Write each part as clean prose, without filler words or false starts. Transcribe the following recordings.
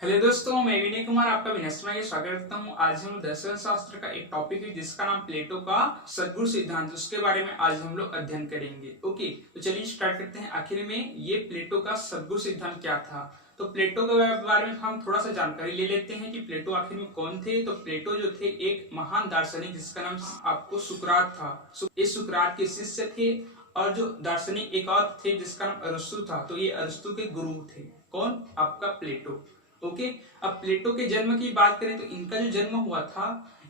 Hello दोस्तों, मैं विनय कुमार आपका विनस्मा में स्वागत करता हूं। आज हम दर्शन शास्त्र का एक टॉपिक है जिसका नाम प्लेटो का सद्गुण सिद्धांत, उसके बारे में आज हम लोग अध्ययन करेंगे। ओके, तो चलिए स्टार्ट करते हैं। आखिर में ये प्लेटो का सद्गुण सिद्धांत क्या था। तो प्लेटो के बारे में हम थोड़ा सा जानकारी ले लेते हैं कि प्लेटो आखिर में कौन थे। तो प्लेटो जो थे एक महान दार्शनिक जिसका नाम आपको सुकरात था। इस सुकरात के शिष्य थे और जो दार्शनिक एक और थे जिसका नाम अरस्तु था। तो ये अरस्तु के गुरु थे। कौन? आपका प्लेटो। ओके, अब प्लेटो के जन्म की बात करें तो इनका जो जन्म हुआ था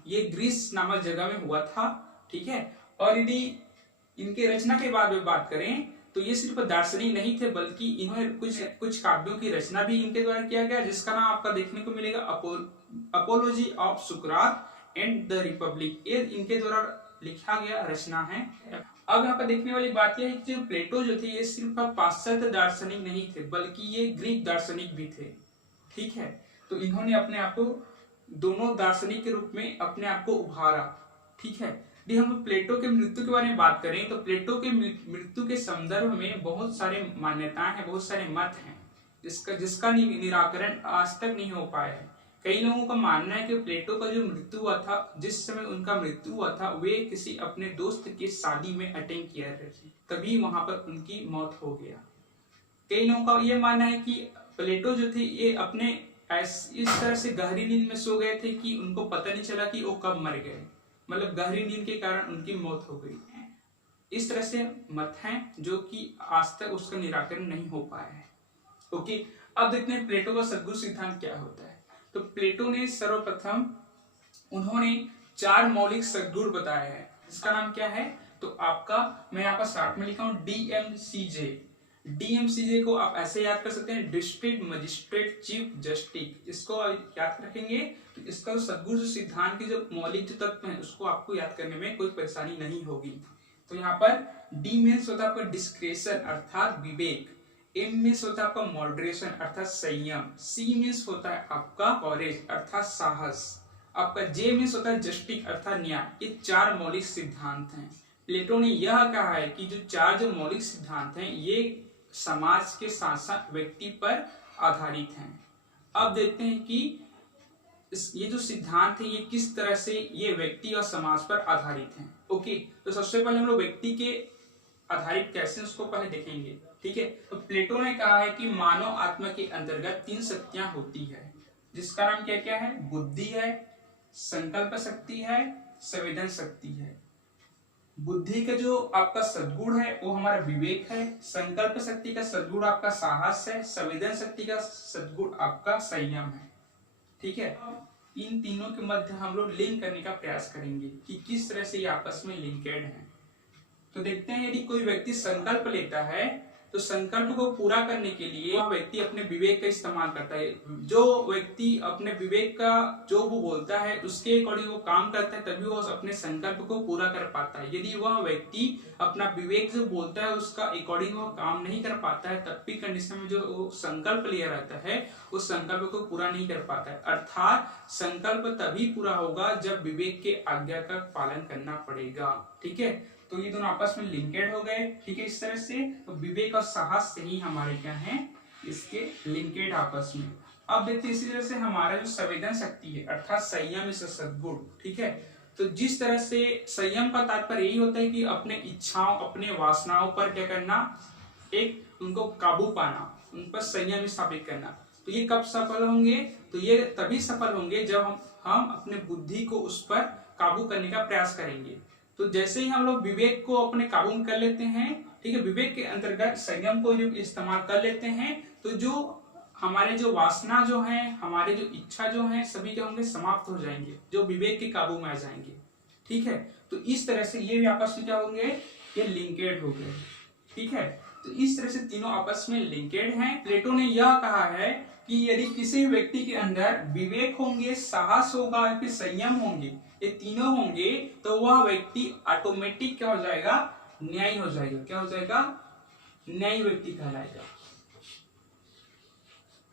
ये ग्रीस नामक जगह में हुआ था। ठीक है, और यदि इनके रचना के बारे में बात करें तो ये सिर्फ दार्शनिक नहीं थे बल्कि इन्होंने कुछ काव्यों की रचना भी इनके द्वारा किया गया जिसका नाम आपका देखने को मिलेगा apology of Sukrat and the Republic. ये इनके द्वारा लिखा गया रचना है। अब यहाँ पर देखने वाली बात यह है कि जो प्लेटो जो थे ये सिर्फ पाश्चात्य दार्शनिक नहीं थे बल्कि ये ग्रीक दार्शनिक भी थे। ठीक है, तो इन्होंने अपने आप को दोनों दार्शनिक के रूप में अपने आप को उभारा। ठीक है, यदि हम प्लेटो के मृत्यु के बारे में बात करें तो प्लेटो के मृत्यु के संदर्भ में बहुत सारे मान्यताएं हैं, बहुत सारे मत हैं जिसका निराकरण आज तक नहीं हो पाया है। कई लोगों का मानना है कि प्लेटो का जो मृत्यु हुआ था, जिस समय उनका मृत्यु हुआ था वे किसी अपने दोस्त की शादी में अटेंड किया रहे थे, तभी वहां पर उनकी मौत हो गया। कई लोगों का यह मानना है कि प्लेटो जो थे ये अपने इस तरह से गहरी नींद में सो गए थे कि उनको पता नहीं चला कि वो कब मर गए, मतलब गहरी नींद के कारण उनकी मौत हो गई। इस तरह से मत हैं जो कि आज तक उसका निराकरण नहीं हो पाया है। ओके, अब देखते हैं प्लेटो का सद्गुण सिद्धांत क्या होता है। तो प्लेटो ने सर्वप्रथम उन्होंने 4 मौलिक सद्गुण बताया है जिसका नाम क्या है। तो आपका मैं यहाँ पर स्टार्ट में लिखा हूं DMCJ। डीएमसीजे को आप ऐसे याद कर सकते हैं, डिस्ट्रिक्ट मजिस्ट्रेट चीफ जस्टिस। इसको याद रखेंगे तो इसका जो सद्गुण सिद्धांत के जो मौलिक जो तत्व हैं उसको आपको याद करने में कोई परेशानी नहीं होगी। तो यहाँ पर डी मीन्स होता है आपका डिस्क्रेशन अर्थात विवेक, एम मीन्स होता है आपका मॉडरेशन अर्थात संयम, सी मीन्स होता है आपका कॉरेज अर्थात साहस, आपका जे मीन्स होता है जस्टिस अर्थात न्याय। ये 4 मौलिक सिद्धांत हैं। प्लेटो ने यह कहा है कि जो 4 जो मौलिक सिद्धांत हैं ये समाज के साथ साथ व्यक्ति पर आधारित हैं। अब देखते हैं कि ये जो सिद्धांत है ये किस तरह से ये व्यक्ति और समाज पर आधारित हैं। ओके, तो सबसे पहले हम लोग व्यक्ति के आधारित कैसे उसको पहले देखेंगे। ठीक है, तो प्लेटो ने कहा है कि मानव आत्मा के अंतर्गत 3 शक्तियां होती है जिसका नाम क्या क्या है। बुद्धि है, संकल्प शक्ति है, संवेदन शक्ति है। बुद्धि का जो आपका सद्गुण है वो हमारा विवेक है, संकल्प शक्ति का सद्गुण आपका साहस है, संवेदन शक्ति का सद्गुण आपका संयम है। ठीक है, इन तीनों के मध्य हम लोग लिंक करने का प्रयास करेंगे कि किस तरह से ये आपस में लिंकेड है। तो देखते हैं, यदि कोई व्यक्ति संकल्प लेता है तो संकल्प को पूरा करने के लिए वह व्यक्ति अपने विवेक का इस्तेमाल करता है। जो व्यक्ति अपने विवेक का जो वो बोलता है उसके अकॉर्डिंग वो काम करता है तभी वो अपने संकल्प को पूरा कर पाता है। यदि वह व्यक्ति अपना विवेक जो बोलता है उसका अकॉर्डिंग वो काम नहीं कर पाता है तब भी कंडीशन में जो वो संकल्प लिया रहता है उस संकल्प को पूरा नहीं कर पाता है। अर्थात संकल्प तभी पूरा होगा जब विवेक के आज्ञा का पालन करना पड़ेगा। ठीक है, तो ये दोनों आपस में लिंकेड हो गए। ठीक है, इस तरह से तो विवेक और साहस से ही हमारे क्या है इसके लिंकेड आपस में। अब देखते हैं इसी तरह से हमारा जो संवेदन शक्ति है अर्थात संयम इस सद्गुण। ठीक है, तो जिस तरह से संयम का तात्पर्य यही होता है कि अपने इच्छाओं अपने वासनाओं पर क्या करना, एक उनको काबू पाना, उन पर संयम स्थापित करना। तो ये कब सफल होंगे, तो ये तभी सफल होंगे जब हम अपने बुद्धि को उस पर काबू करने का प्रयास करेंगे। तो जैसे ही हम लोग विवेक को अपने काबू में कर लेते हैं, ठीक है, विवेक के अंतर्गत संयम को जो इस्तेमाल कर लेते हैं तो जो हमारे जो वासना जो है, हमारे जो इच्छा जो है सभी क्या होंगे, समाप्त हो जाएंगे, जो विवेक के काबू में आ जाएंगे। ठीक है, तो इस तरह से ये भी आपस में क्या होंगे, ये लिंकेड हो गए। ठीक है, तो इस तरह से तीनों आपस में लिंकेड हैं। प्लेटो ने यह कहा है कि यदि किसी व्यक्ति के अंदर विवेक होंगे, साहस होगा, फिर संयम होंगे, ये तीनों होंगे तो वह व्यक्ति ऑटोमेटिक क्या हो जाएगा, न्यायी हो जाएगा। क्या हो जाएगा, न्यायी व्यक्ति कहलाएगा।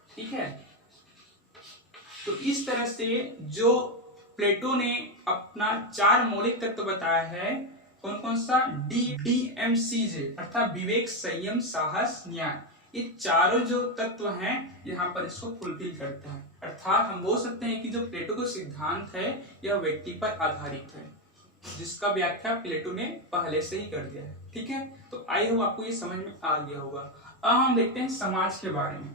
ठीक है, तो इस तरह से जो प्लेटो ने अपना 4 मौलिक तत्व बताया है, कौन कौन सा, DMCJ अर्थात विवेक संयम साहस न्याय, ये चारों जो तत्व हैं यहाँ पर इसको फुलफिल करते हैं। अर्थात हम बोल सकते हैं कि जो प्लेटो का सिद्धांत है यह व्यक्ति पर आधारित है, जिसका व्याख्या प्लेटो ने पहले से ही कर दिया है। ठीक है, तो आई होप आपको ये समझ में आ गया होगा। अब हम देखते हैं समाज के बारे में।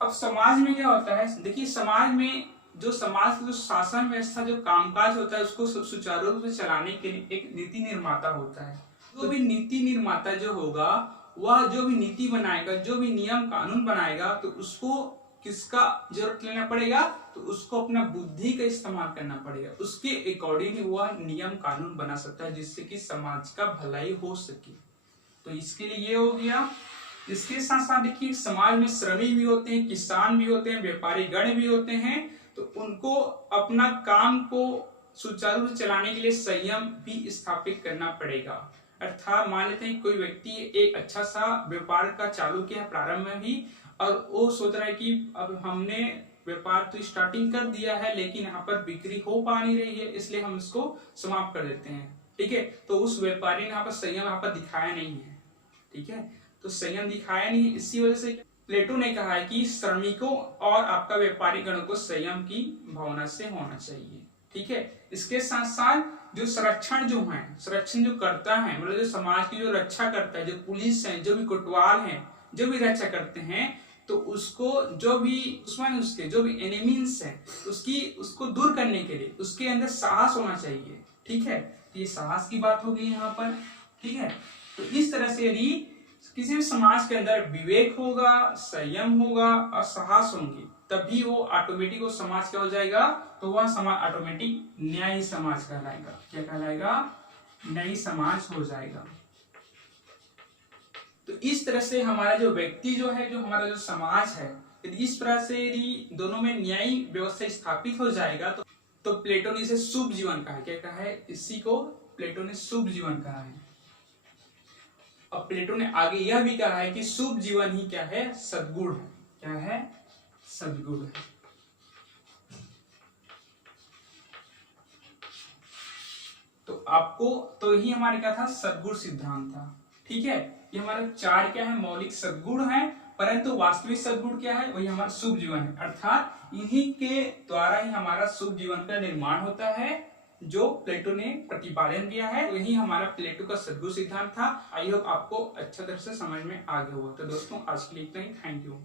अब समाज में क्या होता है, देखिए समाज में जो समाज की जो शासन व्यवस्था, जो कामकाज होता है, उसको सुचारू रूप से चलाने के लिए एक नीति निर्माता होता है। जो भी नीति निर्माता जो होगा, वह जो भी नीति बनाएगा, जो भी नियम कानून बनाएगा, तो उसको किसका जरूरत लेना पड़ेगा, तो उसको अपना बुद्धि का इस्तेमाल करना पड़ेगा। उसके अकॉर्डिंग वह नियम कानून बना सकता है जिससे कि समाज का भलाई हो सके। तो इसके लिए ये हो गया। इसके साथ साथ देखिए समाज में श्रमिक भी होते हैं, किसान भी होते हैं, व्यापारी गण भी होते हैं, तो उनको अपना काम को सुचारू रूप से चलाने के लिए संयम भी स्थापित करना पड़ेगा। अर्थात मान लेते हैं कोई व्यक्ति एक अच्छा सा व्यापार का चालू किया प्रारंभ में भी, और वो सोच रहा है कि अब हमने व्यापार तो स्टार्टिंग कर दिया है लेकिन यहाँ पर बिक्री हो पा नहीं रही है, इसलिए हम इसको समाप्त कर देते हैं। ठीक है, तो उस व्यापारी ने यहाँ पर संयम यहाँ पर दिखाया नहीं है। ठीक है, तो संयम दिखाया नहीं है, इसी वजह से प्लेटो ने कहा है कि श्रमिकों और आपका व्यापारी गणों को संयम की भावना से होना चाहिए। ठीक है, इसके साथ साथ जो संरक्षण जो है, संरक्षण जो करता है, मतलब जो समाज की जो रक्षा करता है, जो पुलिस है, जो भी कोतवाल है, जो भी रक्षा करते हैं, तो उसको जो भी दुश्मन, उसके जो भी एनिमीज है, उसको दूर करने के लिए उसके अंदर साहस होना चाहिए। ठीक है, तो ये साहस की बात हो गई यहाँ पर। ठीक है, तो इस तरह से यदि किसी भी समाज के अंदर विवेक होगा, संयम होगा और साहस होंगे, तभी वो ऑटोमेटिक वो समाज क्या हो जाएगा, तो वह समाज ऑटोमेटिक न्यायी समाज कहलाएगा। क्या कहलाएगा? न्यायी समाज हो जाएगा। तो इस तरह से हमारा जो व्यक्ति जो है, जो हमारा जो समाज है, यदि इस तरह से यदि दोनों में न्यायी व्यवस्था स्थापित हो जाएगा तो प्लेटो ने इसे शुभ जीवन कहा है। क्या कहा है? इसी को प्लेटो ने शुभ जीवन कहा है। अब प्लेटो ने आगे यह भी कहा है कि शुभ जीवन ही क्या है? सद्गुण है। क्या है? सद्गुण है। तो आपको तो ही हमारे क्या था? सद्गुण सिद्धांत था। ठीक है, ये हमारे चार क्या है? मौलिक सद्गुण है, परंतु वास्तविक सद्गुण क्या है? वही हमारा शुभ जीवन है। अर्थात इन्हीं के द्वारा ही हमारा शुभ जीवन का निर्माण होता है, जो प्लेटो ने प्रतिपादन किया है। वही हमारा प्लेटो का सद्गुण सिद्धांत था। आई होप आपको अच्छा तरह से समझ में आ गया होगा। तो दोस्तों आज के लिए इतना ही। Thank you.